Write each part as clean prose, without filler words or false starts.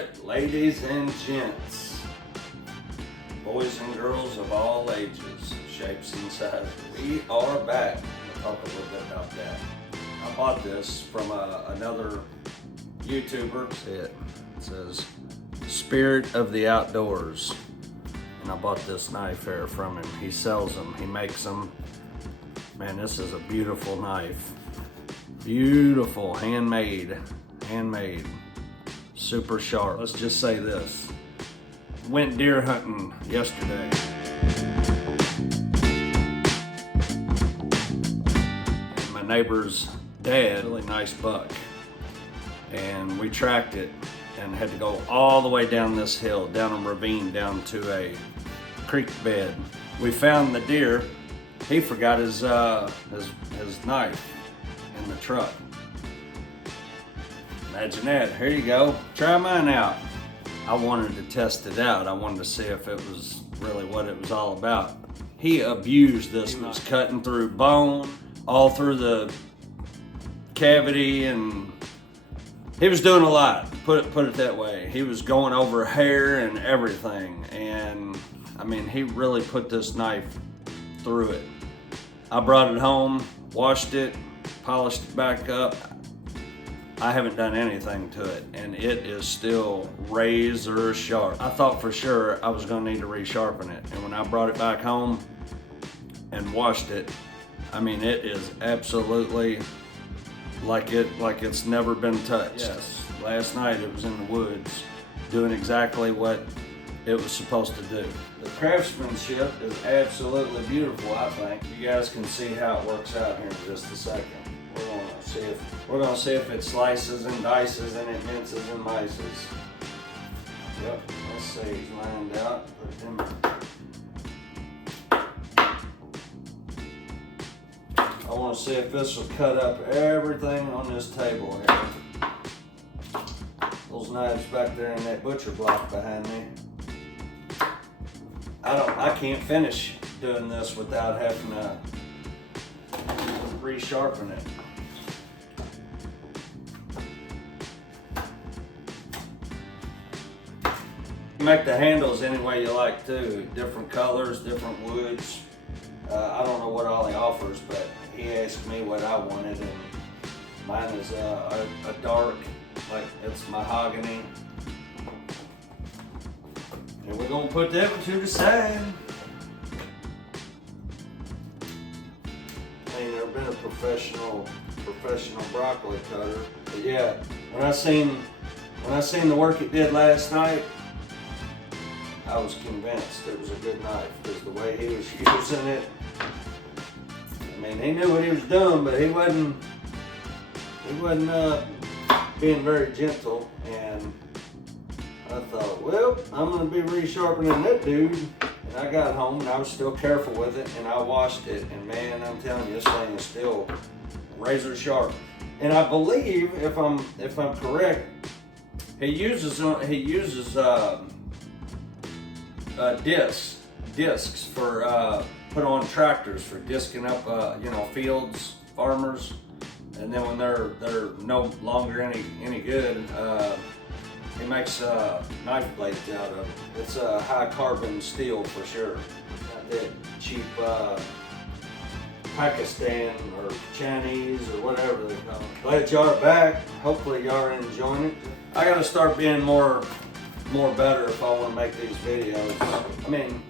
right, ladies and gents, boys and girls of all ages, shapes and sizes, we are back. We'll talk a little bit about that. I bought this from another YouTuber. It says Spirit of the Outdoors, and I bought this knife here from him. He sells them, he makes them. Man, this is a beautiful knife. Beautiful, handmade, super sharp. Let's just say this. Went deer hunting yesterday. And my neighbor's dad, really nice buck. And we tracked it and had to go all the way down this hill, down a ravine, down to a creek bed. We found the deer. He forgot his knife in the truck. Imagine that. Here you go. Try mine out. I wanted to test it out. I wanted to see if it was really what it was all about. He abused this. He was cutting through bone, all through the cavity, and he was doing a lot. Put it that way. He was going over hair and everything. And I mean, he really put this knife through it. I brought it home, washed it, polished it back up. I haven't done anything to it, and it is still razor sharp. I thought for sure I was gonna need to resharpen it, and when I brought it back home and washed it, I mean, it is absolutely like it's never been touched. Yes, last night it was in the woods doing exactly what it was supposed to do. The craftsmanship is absolutely beautiful, I think. You guys can see how it works out here in just a second. We're gonna see if it slices and dices and it minces and mices. Yep, let's see, he's lined out. Put it in. I wanna see if this will cut up everything on this table here. Those knives back there in that butcher block behind me. I can't finish doing this without having to resharpen it. You make the handles any way you like too. Different colors, different woods. I don't know what all he offers, but he asked me what I wanted, and mine is a dark, like it's mahogany. And we're gonna put that one to the side. I ain't never been a professional broccoli cutter, but yeah, when I seen the work it did last night, I was convinced it was a good knife because the way he was using it, I mean, he knew what he was doing, but he wasn't being very gentle. And I thought, well, I'm gonna be resharpening that dude. And I got home and I was still careful with it, and I washed it, and man, I'm telling you, this thing is still razor sharp. And I believe, if I'm correct, he uses discs for put on tractors for disking up fields, farmers, and then when they're no longer any good, he makes knife blades out of it. It's a high carbon steel for sure. Not that cheap Pakistan or Chinese or whatever they call it. Glad y'all are back. Hopefully y'all are enjoying it. I gotta start being more better if I want to make these videos. I mean,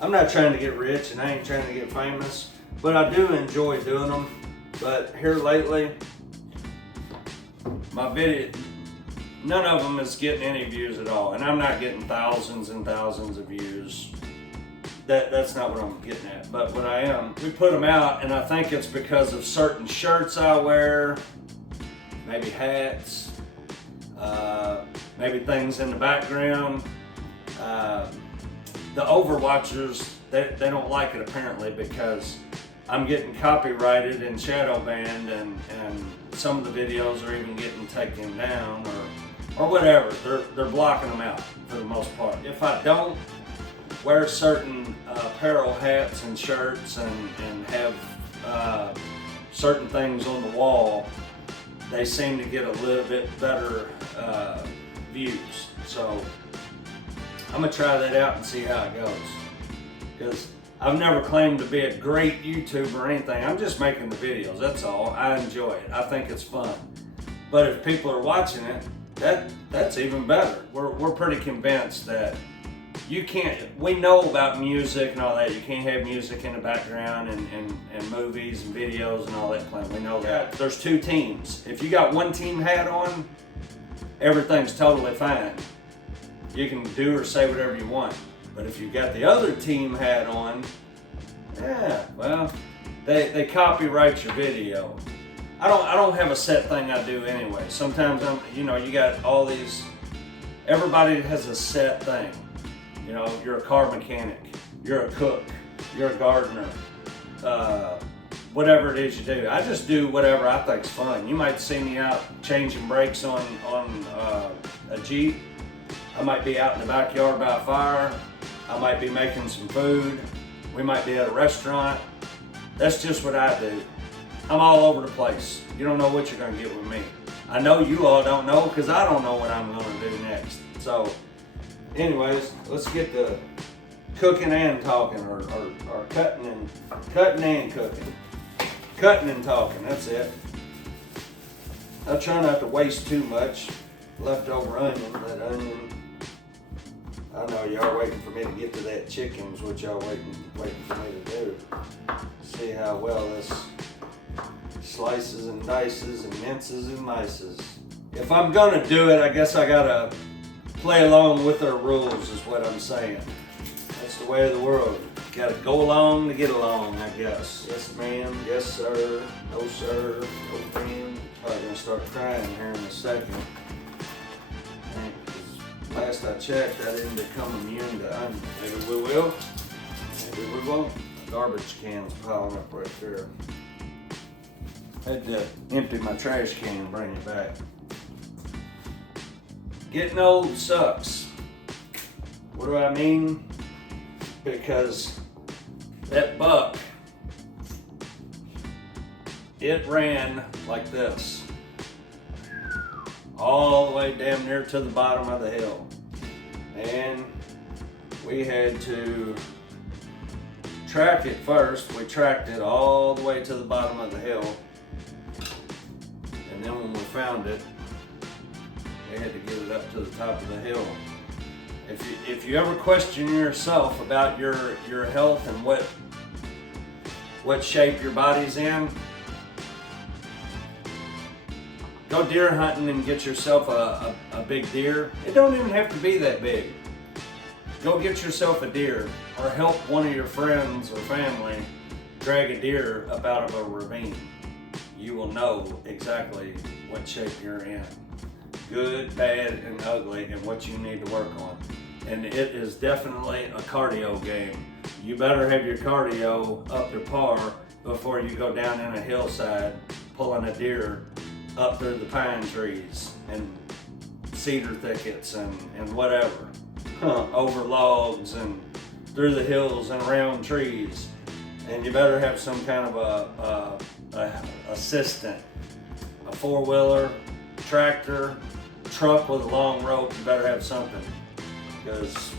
I'm not trying to get rich and I ain't trying to get famous, but I do enjoy doing them. But here lately, my video, none of them is getting any views at all, and I'm not getting thousands and thousands of views. That's not what I'm getting at. But what I am, we put them out, and I think it's because of certain shirts I wear, maybe hats, maybe things in the background. The overwatchers, they don't like it apparently because I'm getting copyrighted and shadow banned, and some of the videos are even getting taken down or whatever. They're blocking them out for the most part. If I don't wear certain apparel, hats and shirts, and have certain things on the wall, they seem to get a little bit better views. So I'm gonna try that out and see how it goes. Because I've never claimed to be a great YouTuber or anything. I'm just making the videos, that's all. I enjoy it. I think it's fun. But if people are watching it, that's even better. We're pretty convinced that you can't, we know about music and all that. You can't have music in the background and movies and videos and all that playing. We know that. There's two teams. If you got one team hat on, everything's totally fine. You can do or say whatever you want. But if you got the other team hat on, yeah, well, they copyright your video. I don't have a set thing I do anyway. Sometimes you got all these, everybody has a set thing. You know, you're a car mechanic, you're a cook, you're a gardener, whatever it is you do. I just do whatever I think's fun. You might see me out changing brakes on a Jeep. I might be out in the backyard by a fire. I might be making some food. We might be at a restaurant. That's just what I do. I'm all over the place. You don't know what you're gonna get with me. I know you all don't know because I don't know what I'm gonna do next. So anyways, let's get to cooking and talking, or cutting and cooking. Cutting and talking, that's it. I try not to waste too much. Leftover onion, that onion. I know y'all waiting for me to get to that chickens, what y'all waiting for me to do. See how well this slices and dices and minces and mices. If I'm gonna do it, I guess I gotta play along with their rules is what I'm saying. That's the way of the world. Gotta go along to get along, I guess. Yes ma'am, yes sir, no sir, no ma'am. Probably gonna start crying here in a second. Last I checked, I didn't become immune to onions. Maybe we will, maybe we won't. Garbage can's piling up right there. Had to empty my trash can and bring it back. Getting old sucks. What do I mean? Because that buck, it ran like this. All the way damn near to the bottom of the hill. And we had to track it first. We tracked it all the way to the bottom of the hill. And then when we found it, we had to get it up to the top of the hill. If you ever question yourself about your health and what shape your body's in, go deer hunting and get yourself a big deer. It don't even have to be that big. Go get yourself a deer, or help one of your friends or family drag a deer up out of a ravine. You will know exactly what shape you're in. Good, bad, and ugly, and what you need to work on. And it is definitely a cardio game. You better have your cardio up to par before you go down in a hillside pulling a deer up through the pine trees and cedar thickets and whatever. Over logs and through the hills and around trees. And you better have some kind of a assistant, a four-wheeler, tractor, truck with a long rope. You better have something, because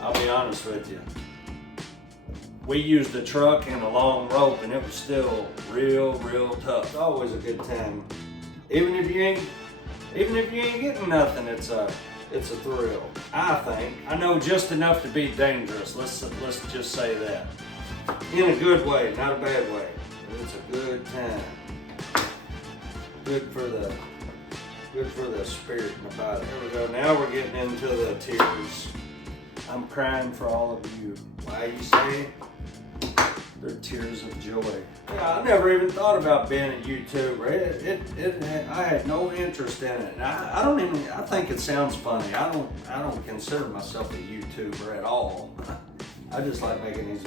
I'll be honest with you, we used a truck and a long rope and it was still real tough. It's always a good time. Even if you ain't getting nothing, it's a thrill. I think. I know just enough to be dangerous. Let's just say that. In a good way, not a bad way. It's a good time. Good for the spirit and the body. Here we go. Now we're getting into the tears. I'm crying for all of you. Why you say? They're tears of joy. Yeah, I never even thought about being a YouTuber. I had no interest in it. I think it sounds funny. I don't consider myself a YouTuber at all. I just like making these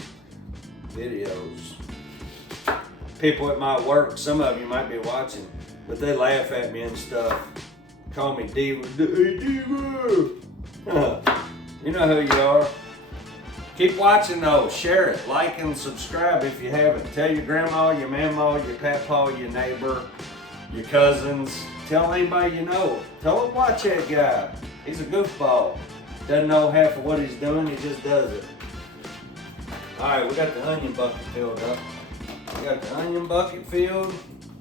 videos. People at my work, some of you might be watching, but they laugh at me and stuff. Call me Diva. Hey, Diva! You know who you are. Keep watching though. Share it, like and subscribe if you haven't. Tell your grandma, your mama, your papa, your neighbor, your cousins, Tell anybody you know. Tell them watch that guy. He's a goofball. Doesn't know half of what he's doing, he just does it. Alright, we got the onion bucket filled up. We got the onion bucket filled,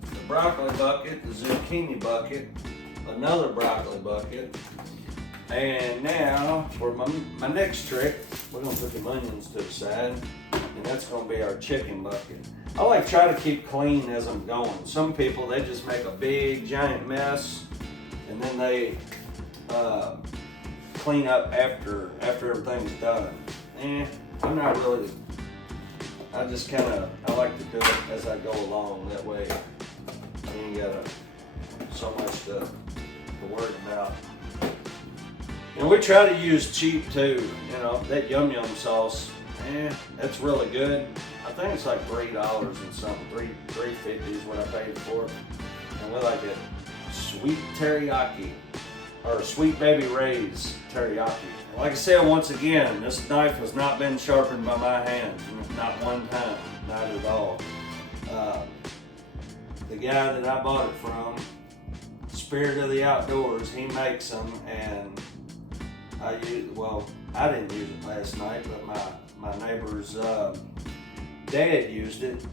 the broccoli bucket, the zucchini bucket, another broccoli bucket. And now, for my next trick, we're gonna put the onions to the side, and that's gonna be our chicken bucket. I like try to keep clean as I'm going. Some people, they just make a big giant mess, and then they clean up after everything's done. I'm not really. I just I like to do it as I go along. That way, you ain't got so much to worry about. And we try to use cheap too. You know, that Yum Yum sauce, that's really good. I think it's like $3 and something. $3.50 is what I paid for it. And we like it sweet teriyaki, or Sweet Baby Ray's teriyaki. Like I said, once again, this knife has not been sharpened by my hand, not one time, not at all. The guy that I bought it from, Spirit of the Outdoors, he makes them, and I didn't use it last night, but my neighbor's dad used it,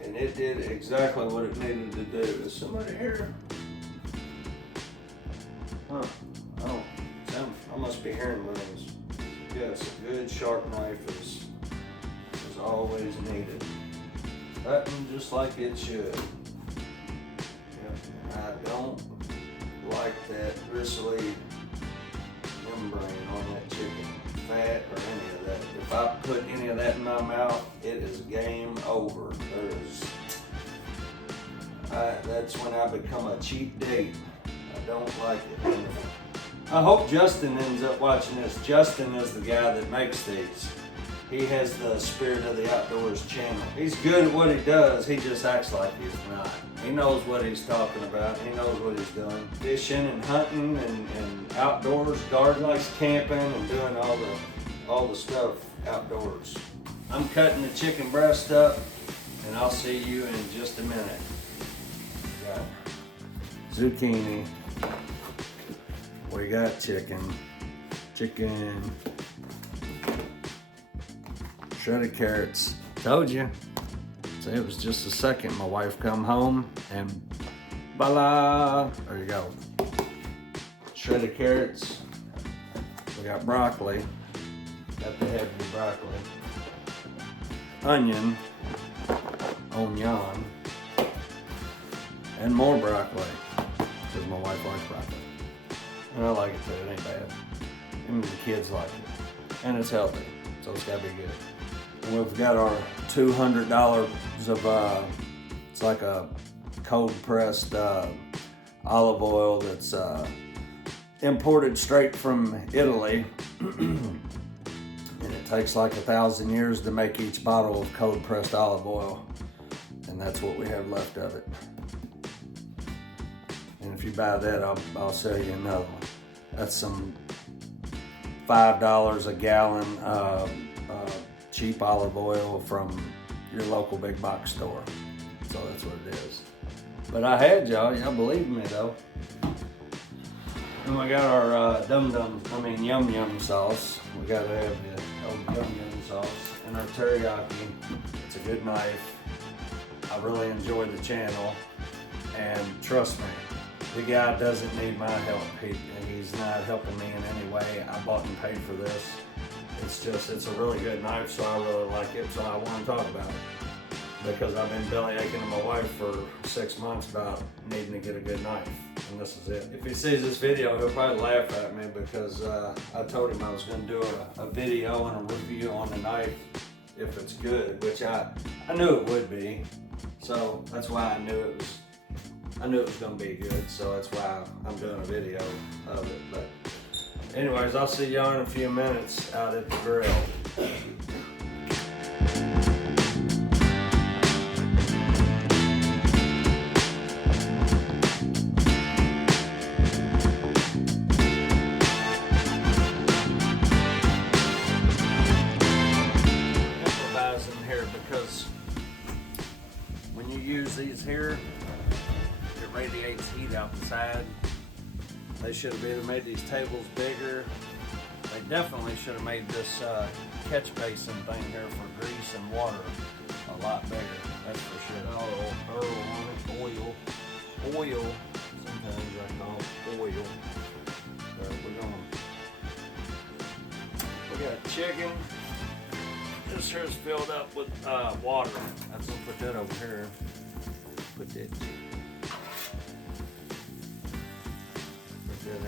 and it did exactly what it needed to do. Is somebody here? Huh. Oh, I must be hearing things. Yes, a good sharp knife is always needed. Cutting just like it should. Yep. I don't like that bristly membrane on that chicken fat or any of that. If I put any of that in my mouth, it is game over. That's when I become a cheap date. I don't like it. I hope Justin ends up watching this. Justin is the guy that makes these. He has the Spirit of the Outdoors channel. He's good at what he does, he just acts like he's not. He knows what he's talking about, he knows what he's doing. Fishing and hunting and outdoors, gardening, camping and doing all the stuff outdoors. I'm cutting the chicken breast up, and I'll see you in just a minute. Got zucchini. We got chicken, shredded carrots. Told you. So it was just a second. My wife come home and voila, there you go. Shredded carrots. We got broccoli. Got the heavy broccoli. Onion, and more broccoli, because my wife likes broccoli. And I like it too, it ain't bad. And the kids like it. And it's healthy, so it's gotta be good. And we've got our $200 of, it's like a cold pressed olive oil that's imported straight from Italy. And it takes like 1,000 years to make each bottle of cold pressed olive oil. And that's what we have left of it. And if you buy that, I'll sell you another one. That's some $5 a gallon cheap olive oil from your local big box store. So that's what it is. But I had y'all believe me though. And we got our Yum Yum sauce. We gotta have the old Yum Yum sauce. And our teriyaki. It's a good knife. I really enjoy the channel. And trust me, the guy doesn't need my help. He's not helping me in any way. I bought and paid for this. It's a really good knife, so I really like it, so I want to talk about it. Because I've been belly aching to my wife for 6 months about needing to get a good knife, and this is it. If he sees this video, he'll probably laugh at me because I told him I was going to do a video and a review on the knife if it's good, which I knew it would be. So that's why I knew it was going to be good, so that's why I'm doing a video of it. But anyways, I'll see y'all in a few minutes out at the grill. Improvising here because when you use these here, get ready see out the side. They should have either made these tables bigger. They definitely should have made this catch basin thing here for grease and water a lot bigger. That's for sure. Oh, Earl on it, oil. Oil. Sometimes I call it oil. There we're going. We got chicken. This here's filled up with water. I'm gonna put that over here. Put that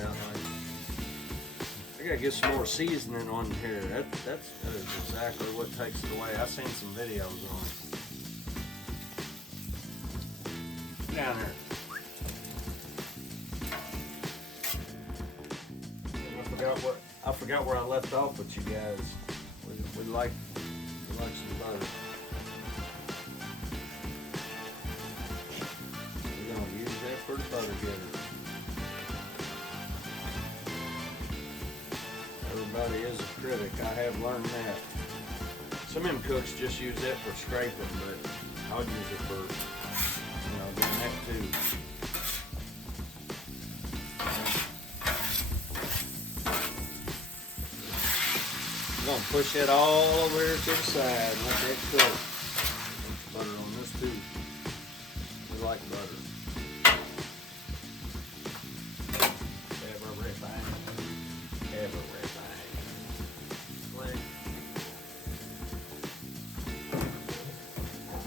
out nice. I gotta get some more seasoning on here. That is exactly what takes it away. I've seen some videos on it. Down here. I forgot where I left off with you guys. We like some butter. We're gonna use that for the butter getter. Everybody is a critic. I have learned that. Some of them cooks just use that for scraping, but I'll use it for, doing that too. I'm gonna push it all over here to the side and let that cook. Butter on this too. We like butter.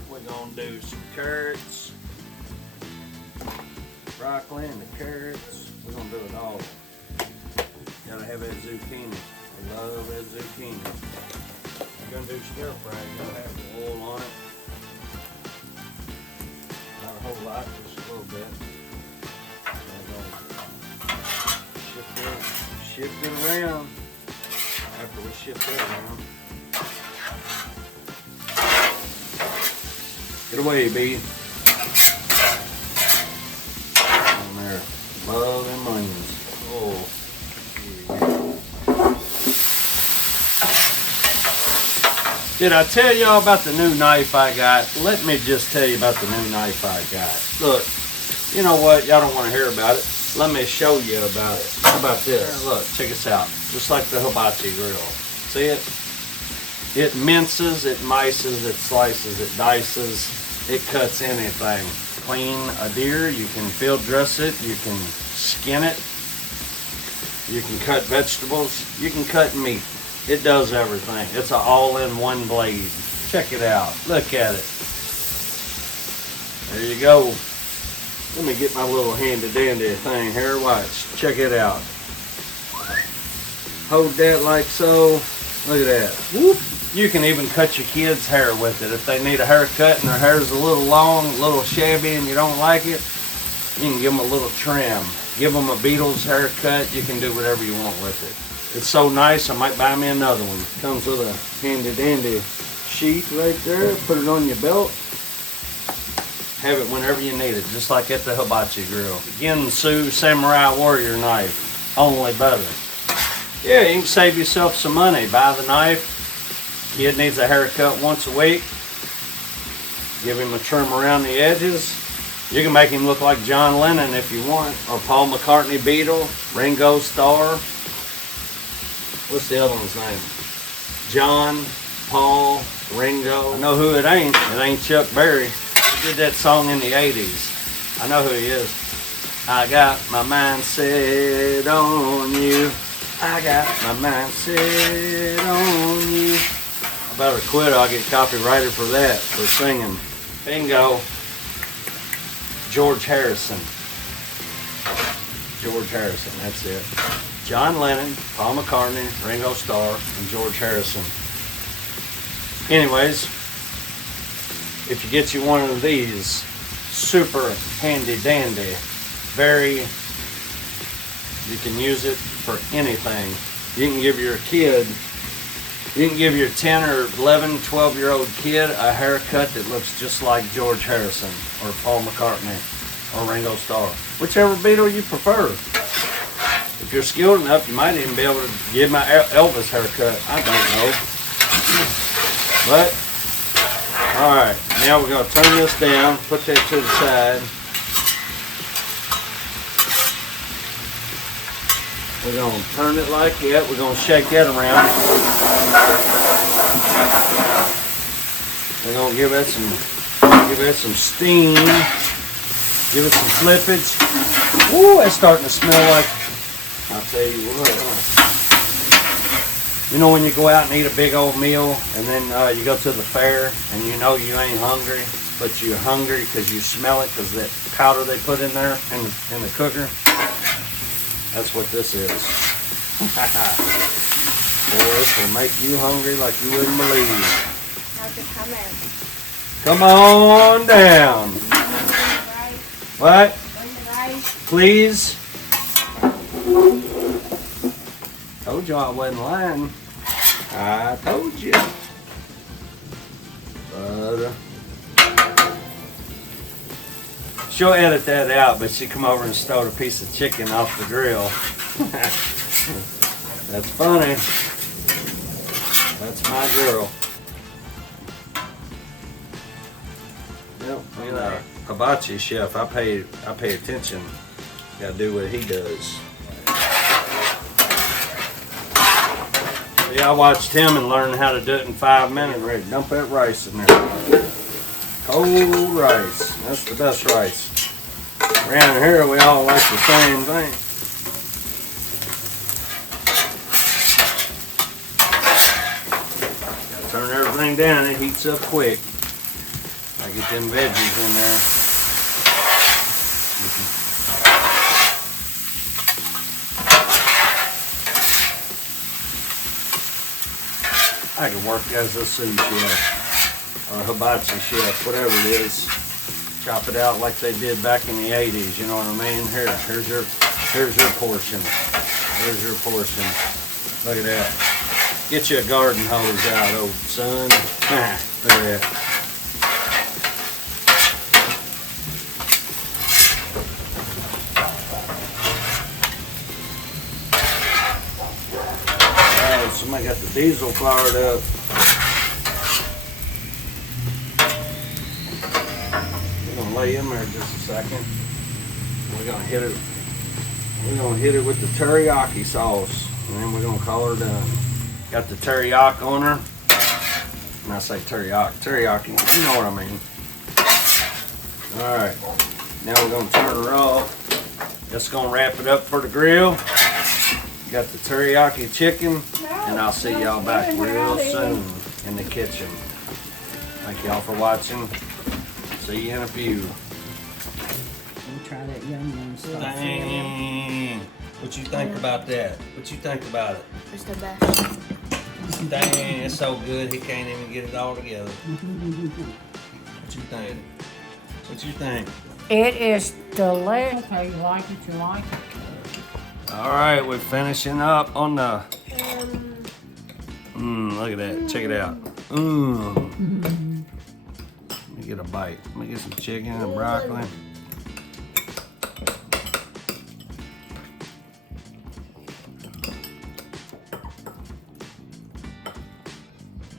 We're gonna do some carrots, broccoli, and the carrots. We're gonna do it all. Gotta have that zucchini. I love that zucchini. You're gonna do stir fry, you gotta have the oil on it. Not a whole lot, just a little bit. Shift it around. After we shift that around. Get away, B. On there. Love them onions. Oh. Did I tell y'all about the new knife I got? Let me just tell you about the new knife I got. Look, you know what? Y'all don't want to hear about it. Let me show you about it. How about this? Look, check this out. Just like the hibachi grill. See it? It minces, it mices, it slices, it dices, it cuts anything. Clean a deer, you can field dress it, you can skin it, you can cut vegetables, you can cut meat. It does everything. It's an all-in-one blade. Check it out. Look at it. There you go. Let me get my little handy-dandy thing here. Watch. Check it out. Hold that like so. Look at that. Whoop. You can even cut your kids' hair with it. If they need a haircut and their hair's a little long, a little shabby, and you don't like it, you can give them a little trim. Give them a Beatles haircut. You can do whatever you want with it. It's so nice, I might buy me another one. Comes with a handy-dandy sheath right there. Put it on your belt. Have it whenever you need it, just like at the hibachi grill. Ginsu Samurai Warrior knife. Only better. Yeah, you can save yourself some money. Buy the knife. Kid needs a haircut once a week. Give him a trim around the edges. You can make him look like John Lennon if you want, or Paul McCartney Beatle, Ringo Starr. What's the other one's name? John, Paul, Ringo. I know who it ain't. It ain't Chuck Berry. He did that song in the 80s. I know who he is. I got my mind set on you. I got my mind set on you. I better quit or I'll get copyrighted for that, for singing. Bingo. George Harrison. George Harrison, that's it. John Lennon, Paul McCartney, Ringo Starr, and George Harrison. Anyways, if you get you one of these, super handy dandy, you can use it for anything. You can give your kid, you can give your 10 or 11, 12-year-old kid a haircut that looks just like George Harrison or Paul McCartney or Ringo Starr. Whichever Beatle you prefer. If you're skilled enough, you might even be able to give my Elvis haircut. I don't know. But, alright, now we're going to turn this down, put that to the side. We're gonna turn it like that. We're gonna shake that around. We're gonna give that some steam. Give it some flippage. Ooh, it's starting to smell like, I'll tell you what. You know when you go out and eat a big old meal and then you go to the fair and you know you ain't hungry, but you're hungry because you smell it because that powder they put in there in the cooker? That's what this is. Boy, this will make you hungry like you wouldn't believe. How's it coming? Come on down. What? Please? Told you I wasn't lying. I told you. But she'll edit that out, but she come over and stole a piece of chicken off the grill. That's funny. That's my girl. Yep, you know, hibachi chef. I pay attention. Gotta do what he does. Yeah, I watched him and learned how to do it in 5 minutes. Ready, dump that rice in there. Cold rice. That's the best rice. Around here, we all like the same thing. Gotta turn everything down. It heats up quick. I get them veggies in there. I can work as a sous chef or a hibachi chef, whatever it is. Chop it out like they did back in the 80s, you know what I mean? Here's your portion. Here's your portion. Look at that. Get you a garden hose out, old son. Look at that. Somebody got the diesel fired up. We're gonna lay in there just a second. We're gonna hit it. We're gonna hit it with the teriyaki sauce, and then we're gonna call her done. Got the teriyaki on her. When I say teriyaki, you know what I mean. All right. Now we're gonna turn her off. That's gonna wrap it up for the grill. Got the teriyaki chicken, and I'll see y'all back real soon in the kitchen. Thank y'all for watching. See you in a few. We'll try that yum stuff. Dang. What you think about that? What you think about it? It's the best. Dang, it's so good he can't even get it all together. What you think? What you think? It is delicious. Okay, you like it, you like it. All right, we're finishing up on the. Look at that. Check it out. Let me get a bite. Let me get some chicken and broccoli.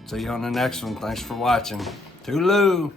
See you on the next one. Thanks for watching. Toodaloo.